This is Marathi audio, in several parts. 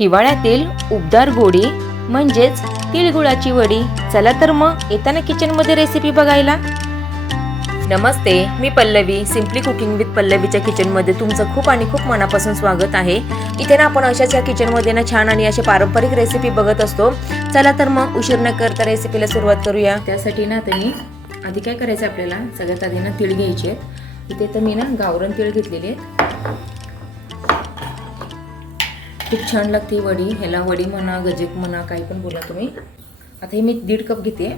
हिवाळ्यातील उबदार गोडी म्हणजेच तिळगुळाची वडी। चला तर मग येताना किचनमध्ये रेसिपी बघायला। नमस्ते, मी पल्लवी, सिम्पली कुकिंग विथ पल्लवीच्या किचनमध्ये तुमचं खूप आणि खूप मनापासून स्वागत आहे। इथे ना आपण अशाच या किचनमध्ये ना छान आणि असे पारंपरिक रेसिपी बघत असतो। चला तर मग उशीर न करता रेसिपीला सुरुवात करूया। त्यासाठी ना तुम्ही आधी काय करायचं आपल्याला, सगळ्यात आधी ना तीळ घ्यायचे आहेत। इथे तर मी ना गावरान तीळ घेतलेले आहेत। खूप छान लागते वडी, ह्याला वडी म्हणा, गजेक म्हणा, काही पण बोला तुम्ही। आता हे मी 1.5 कप घेते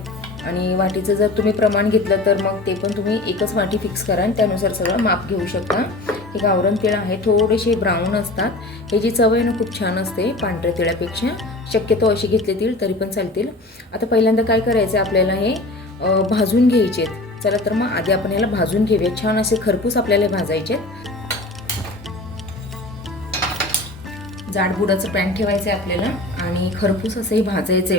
आणि वाटीचं जर तुम्ही प्रमाण घेतलं तर मग ते पण तुम्ही एकच वाटी फिक्स करा आणि त्यानुसार सगळं माप घेऊ शकता। हे गावरान तीळ आहे, थोडेसे ब्राऊन असतात। हे जी चव आहे ना खूप छान असते पांढऱ्या तिळापेक्षा। शक्यतो अशी घेतले तीळ तरी पण चालतील। आता पहिल्यांदा काय करायचं आपल्याला, हे भाजून घ्यायचे। चला तर मग आधी आपण याला भाजून घेऊया। छान असे खरपूस आपल्याला भाजायचे। जाडबुडाचं पॅन ठेवायचं आहे आपल्याला आणि खरपूस असंही भाजायचे।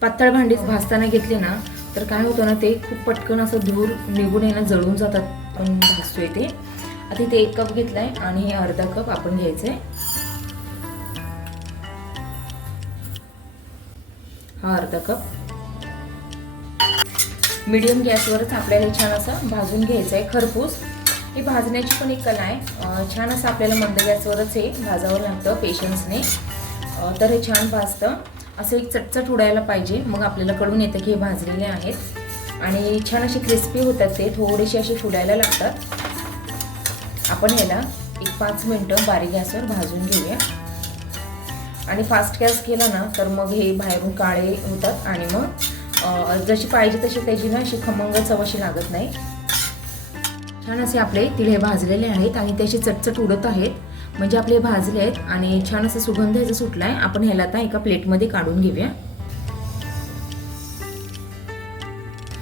पातळ भांडीच भाजताना घेतले ना तर काय होतं ना, ते खूप पटकन असं धूर निघून आहे ना, जळून जातात पण भाजतोय ते। आता इथे 1 कप घेतलाय आणि हे अर्धा कप आपण घ्यायचंय। हा अर्धा कप मीडियम गॅसवरच आपल्याला छान असं भाजून घ्यायचं आहे खरपूस। ही भाजण्याची पण एक कला आहे। छान असं आपल्याला मंद गॅसवरच हे भाजावं लागतं पेशन्सने, तर हे छान भाजतं। असं एक चटचट उडायला पाहिजे, मग आपल्याला कळून येतं की हे भाजलेले आहेत आणि छान असे क्रिस्पी होतात। ते थोडेसे असे फुडायला लागतात। आपण याला एक 5 मिनिटं बारीक गॅसवर भाजून घेऊया। आणि फास्ट गॅस केला ना तर मग हे बाहेरून काळे होतात आणि मग जशी पाहिजे तशी त्याची ना अशी खमंग चव अशी लागत नाही। छान असे आपले तिळ हे भाजलेले आहेत आणि त्याची चटचट उडत आहेत, म्हणजे आपले भाजले आहेत आणि छान असा सुगंध याचा सुटलाय। आपण ह्याला आता एका प्लेटमध्ये काढून घेऊया।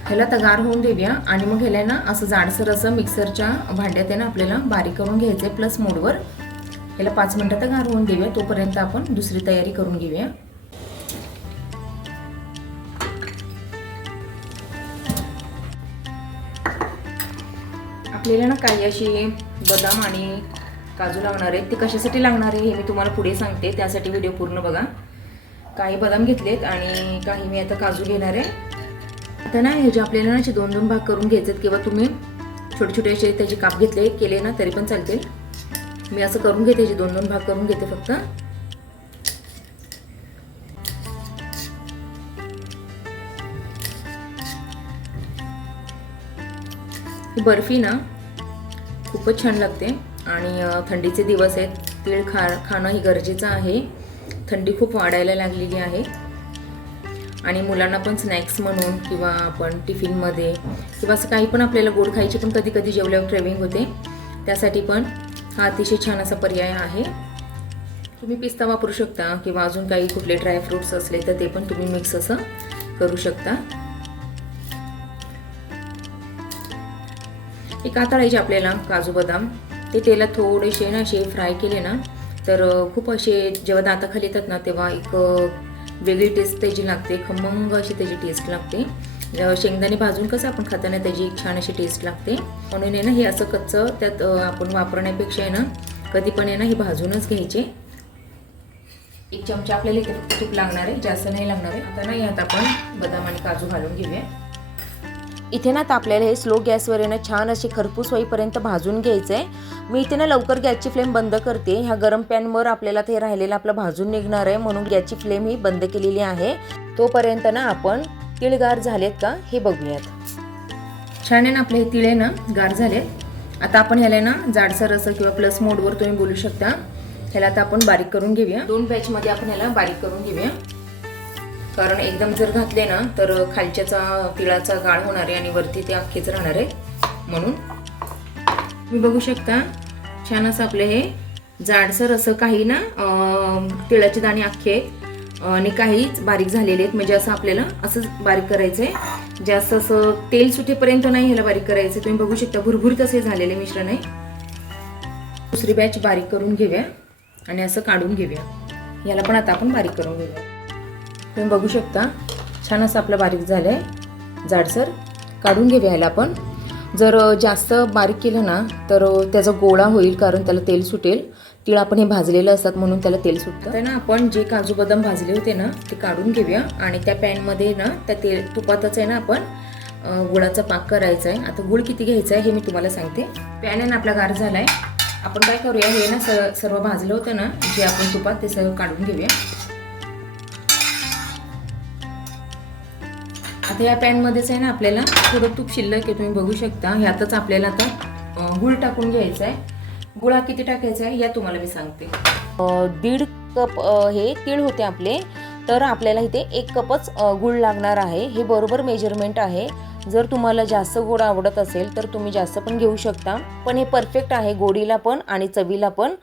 ह्याला तगार होऊन देऊया आणि मग ह्याला ना असं जाडसर असं मिक्सरच्या भांड्यात आहे ना आपल्याला बारीक करून घ्यायचंय प्लस मोडवर। ह्याला 5 मिनिटं तगार होऊन देऊया, तोपर्यंत आपण दुसरी तयारी करून घेऊया। आपल्याला ना काही अशी बदाम आणि काजू लागणार आहेत। ते कशासाठी लागणार आहे हे मी तुम्हाला पुढे सांगते, त्यासाठी व्हिडिओ पूर्ण बघा। काही बदाम घेतलेत आणि काही मी आता काजू घेणार आहे। आता ना ह्याचे आपल्याला ना असे 2-2 भाग करून घ्यायचे, किंवा तुम्ही छोटे छोटे असे त्याचे काप केले ना तरी पण चालतील। मी असं करून घेते, ह्याचे 2-2 भाग करून घेते फक्त। ही बर्फी ना खूपच छान लागते आणि थंडीचे दिवस आहेत, तीळ खाणं ही गरजेचं आहे। थंडी खूप वाढायला लागलेली आहे आणि मुलांना पण स्नॅक्स म्हणून किंवा आपण टिफिनमध्ये किंवा असं काही पण आपल्याला गोड खायची पण कधी कधी जेवल्यावर क्रेविंग होते, त्यासाठी पण हा अतिशय छान असा पर्याय आहे। तुम्ही पिस्ता वापरू शकता किंवा अजून काही कुठले ड्रायफ्रूट्स असले तर ते पण तुम्ही मिक्स असं करू शकता। हे का तळायचे आपल्याला काजू बदाम, ते तेलात थोडेसे ना असे फ्राय केले ना तर खूप असे जेव्हा दाताखाली येतात ना तेव्हा एक वेगळी टेस्ट त्याची लागते, खमंग अशी त्याची टेस्ट लागते। शेंगदाणे भाजून कसं आपण खाताना त्याची एक छान अशी टेस्ट लागते, म्हणून आहे ना हे असं कच्चं त्यात आपण वापरण्यापेक्षा आहे ना कधी पण आहे ना हे भाजूनच घ्यायचे। 1 चमचा आपल्याला इथे फक्त तूप लागणार आहे, जास्त नाही लागणार आहे। आता ना यात आपण बदाम आणि काजू घालून घेऊया। इथे ना आपल्याला हे स्लो गॅसवर आहे ना छान असे खरपूस होईपर्यंत भाजून घ्यायचं आहे। मी इथे ना लवकर गॅसची फ्लेम बंद करते। ह्या गरम पॅनवर आपल्याला ते राहिलेलं आपलं भाजून निघणार आहे, म्हणून गॅसची फ्लेम ही बंद केलेली आहे। तोपर्यंत ना आपण तीळ गार झालेत का हे बघूयात। छान आहे ना आपले हे तीळ आहे ना गार झालेत। आता आपण ह्याला ना जाडसर असं किंवा प्लस मोडवर तुम्ही बोलू शकता, ह्याला आता आपण बारीक करून घेऊया। 2 बॅचमध्ये आपण ह्याला बारीक करून घेऊया, कारण एकदम जर घातले ना तर खालच्याचा तिळाचा गाळ होणार आहे आणि वरती ते अख्खेच राहणार आहे। म्हणून तुम्ही बघू शकता छान असं आपले हे जाडसर असं, काही ना तिळाचे दाणे अख्खे आणि काहीच बारीक झालेले आहेत, म्हणजे असं आपल्याला असं बारीक करायचं आहे। जास्त असं तेल सुटेपर्यंत नाही ह्याला बारीक करायचं। तुम्ही बघू शकता भुरभुरीत असे झालेले मिश्रण आहे। दुसरी बॅच बारीक करून घेऊया आणि असं काढून घेऊया। याला पण आता आपण बारीक करून घेऊया। तुम्ही बघू शकता छान असं आपलं बारीक झालंय जाडसर, काढून घेऊया ह्याला आपण। जर जास्त बारीक केलं ना तर त्याचा गोळा होईल, कारण त्याला तेल सुटेल, तीळ आपण हे भाजलेलं असतात म्हणून त्याला तेल सुटतं. तर ना आपण जे काजू बदाम भाजले होते ना ते काढून घेऊया आणि त्या पॅनमध्ये ना त्या तुपातच आहे ना आपण गुळाचा पाक करायचा आहे. आता गुळ किती घ्यायचा आहे हे मी तुम्हाला सांगते. पॅन आहे ना आपला गार झाला आहे. आपण काय करूया, हे ना सर्व भाजलं होतं ना जे आपण तुपात ते सर्व काढून घेऊया. आता या पॅनमध्येच आहे ना आपल्याला थोडं तूप शिल्लक आहे, तुम्ही बघू शकता. ह्यातच आपल्याला आता गुळ टाकून घ्यायचा आहे. गुळ किती टाकायचा आहे या तुम्हाला मी सांगते. 1.5 कप हे तीळ होते आपले, तर आपल्याला इथे 1 कपच गुळ लागणार आहे. हे बरोबर मेजरमेंट आहे. जर तुम्हाला जास्त गोड आवडत असेल तर तुम्ही जास्त पण घेऊ शकता, पण हे परफेक्ट आहे गोडीला पण आणि चवीला पण.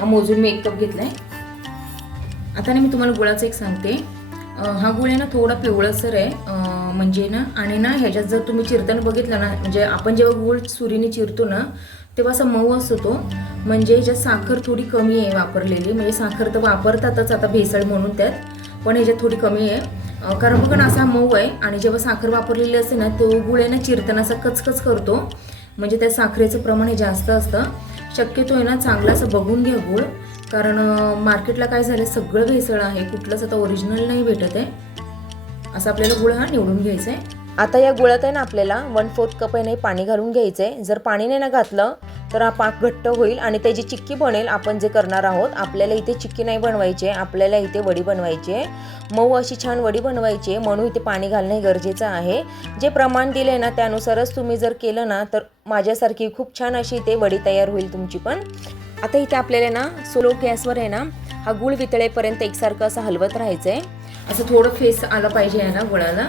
मोजून मी 1 कप घेतलाय. आता ना मी तुम्हाला गुळाचं एक सांगते. हा गुळ आहे ना थोडा पिवळसर आहे, म्हणजे ना आणि ना ह्याच्यात जर तुम्ही चिरताना बघितलं ना, म्हणजे आपण जेव्हा गुळ सुरीने चिरतो ना तेव्हा असा मऊ असतो तो, म्हणजे ह्याच्यात साखर थोडी कमी आहे वापरलेली. म्हणजे साखर तर वापरतातच आता भेसळ म्हणून त्यात, पण ह्याच्यात थोडी कमी आहे. कारण बघा ना असा मऊ आहे आणि जेव्हा साखर वापरलेली असते ना तो गुळ आहे ना चिरताना असा कचकच करतो, म्हणजे त्या साखरेचं प्रमाण हे जास्त असतं. शक्यतो आहे ना चांगलं असं बघून घ्या गुळ, कारण मार्केटला काय झालं सगळं भेसळ आहे, कुठलंच आता ओरिजिनल नाही भेटत आहे. असं आपल्याला गुळ हा निवडून घ्यायचा आहे. आता या गुळात आहे ना आपल्याला 1/4 कप आहे ना पाणी घालून घ्यायचं आहे. जर पाणी नाही ना घातलं तर हा पाक घट्ट होईल आणि त्याची चिक्की बनेल. आपण जे करणार आहोत, आपल्याला इथे चिक्की नाही बनवायची आहे, आपल्याला इथे वडी बनवायची आहे. मऊ अशी छान वडी बनवायची आहे, म्हणून इथे पाणी घालणे गरजेचं आहे. जे प्रमाण दिले ना त्यानुसारच तुम्ही जर केलं ना तर माझ्यासारखी खूप छान अशी इथे वडी तयार होईल तुमची पण. आता इथे आपल्याला ना स्लो गॅसवर आहे ना हा गुळ वितळेपर्यंत एकसारखं असं हलवत राहायचं आहे. असं थोडं फेस आलं पाहिजे आहे ना गुळाला,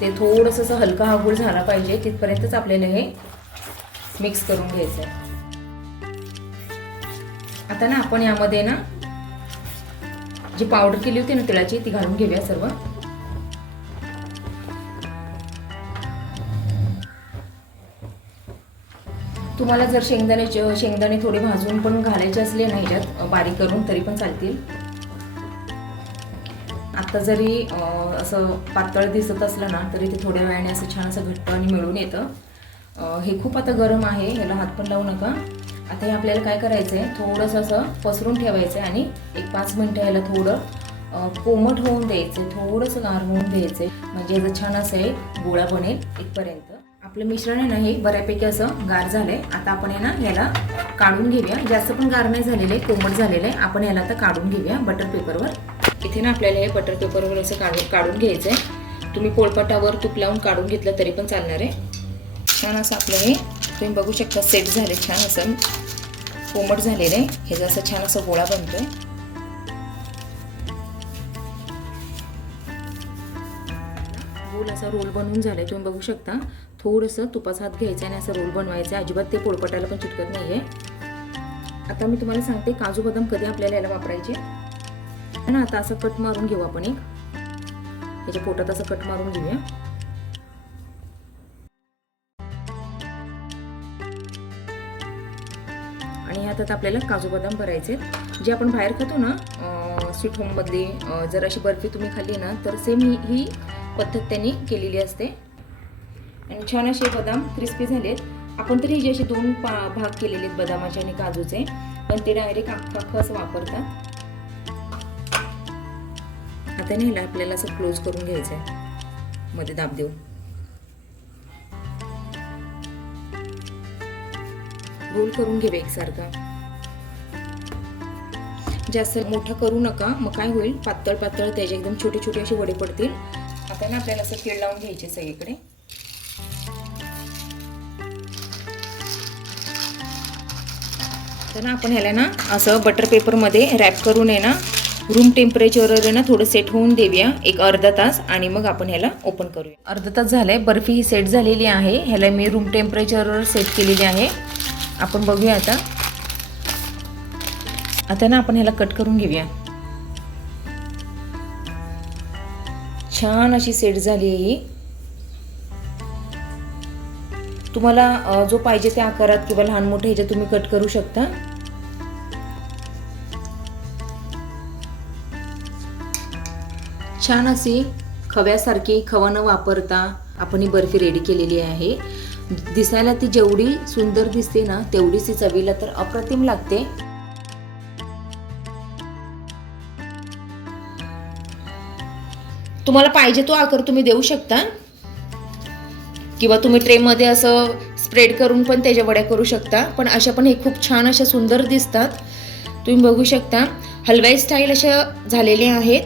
ते थोडंसं असं हलका हा गुळ झाला पाहिजे, तिथपर्यंतच आपल्याला हे मिक्स करून घ्यायचं आहे. आता ना आपण यामध्ये ना जी पावडर केली होती ना तिळाची ती घालून घेऊया सर्व. तुम्हाला जर शेंगदाणे थोडे भाजून पण घालायचे असले ना ह्याच्यात बारीक करून तरी पण चालतील. आता जरी असं पातळ दिसत असलं ना तरी ते थोड्या वेळाने असं छान असं घट्ट आणि मिळून येतं. हे खूप आता गरम आहे, ह्याला हात पण लावू नका. आता हे आपल्याला काय करायचं आहे, थोडंसं असं पसरून ठेवायचं आहे आणि 1-5 मिनटं ह्याला थोडं कोमट होऊन द्यायचं आहे, थोडंसं गार होऊन द्यायचं आहे, म्हणजे याचं छान असं आहे गोळा बनेल. इथपर्यंत आपलं मिश्रण आहे ना हे बऱ्यापैकी असं गार झालं आहे. आता आपण आहे ना ह्याला काढून घेऊया. जास्त पण गार नाही झालेलं आहे, कोमट झालेलं आहे. आपण ह्याला आता काढून घेऊया बटर पेपरवर. इथे ना आपल्याला हे बटर पेपरवर असं काढून घ्यायचं आहे. तुम्ही पोळपाटावर तूप लावून काढून घेतलं तरी पण चालणार आहे. छान असं आपलं हे तुम्ही बघू शकता सेट झाले, छान असं कोमट झालेलं आहे. हे जसं छान असं गोळा बनतोय. गोल असा रोल बनवून झालाय, तुम्ही बघू शकता. थोडंसं तुपाचा हात घ्यायचा आणि असं रोल बनवायचं, अजिबात ते पोळपाटाला पण चिटकत नाहीये. आता मी तुम्हाला सांगते काजू बदाम कधी आपल्याला याला वापरायचे ना. आता असं कट मारून घेऊ आपण, एक याच्या पोटात असं कट मारून घेऊया. आणि ह्यात आपल्याला काजू बदाम भरायचे. जे आपण बाहेर खातो ना स्वीट होम मधली जर अशी बर्फी तुम्ही खाल्ली ना तर सेम ही पद्धत त्यांनी केलेली असते. आणि छान असे बदाम क्रिस्पी झालेत. आपण तरी जे असे 2 भाग केलेले आहेत बदामाचे आणि काजूचे, पण ते डायरेक्ट अख्खं असं वापरतात. आता नाही आपल्याला असं क्लोज करून घ्यायचं आहे, मध्ये दाब देऊन रोल करून घे एकसारखा. जास्त मोठा करू नका, मग काय होईल पातळ पातळ त्याचे एकदम छोटे छोटे असे वडे पडतील. आता ना आपल्याला असं तेल लावून घ्यायचे सगळीकडे. तर ना आपण ह्याला ना असं बटर पेपरमध्ये रॅप करून आहे ना रूम टेम्परेचरवर आहे ना थोडं सेट होऊन देऊया एक अर्धा तास, आणि मग आपण ह्याला ओपन करूया. अर्धा तास झालाय, बर्फी ही सेट झालेली आहे. ह्याला मी रूम टेम्परेचरवर सेट केलेली आहे. आपण बघूया आता. आता ना आपण ह्याला कट करून घेऊया. छान अशी सेट झाली आहे ही. तुम्हाला जो पाहिजे त्या आकारात किंवा लहान मोठे ह्याच्यात तुम्ही कट करू शकता. छान अशी खव्यासारखी खवा न वापरता आपण ही बर्फी रेडी केलेली आहे. दिसायला ती जेवढी सुंदर दिसते ना तेवढीच ती चवीला तर अप्रतिम लागते. तुम्हाला पाहिजे तो आकार तुम्ही देऊ शकता किंवा तुम्ही ट्रेमध्ये असं स्प्रेड करून पण त्याच्या वड्या करू शकता. पण अशा पण हे खूप छान अशा सुंदर दिसतात. तुम्ही बघू शकता हलवाई स्टाईल अशा झालेल्या आहेत.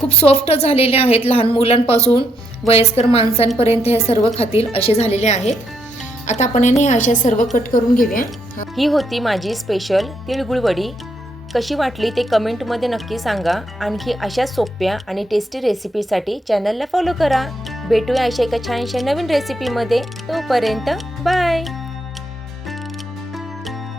खूप सॉफ्ट झालेले आहेत. लहान मुलांपासून वयस्कर माणसांपर्यंत हे सर्व खातील असे झालेले आहेत. आता आपण याने अशा सर्व कट करून घेऊया. ही होती माझी स्पेशल तिळगुळ वडी. कशी वाटली ते कमेंटमध्ये नक्की सांगा. आणखी अशा सोप्या आणि टेस्टी रेसिपीसाठी चॅनलला फॉलो करा. भेटूया अशा एका छानशा नवीन रेसिपीमध्ये. तोपर्यंत बाय.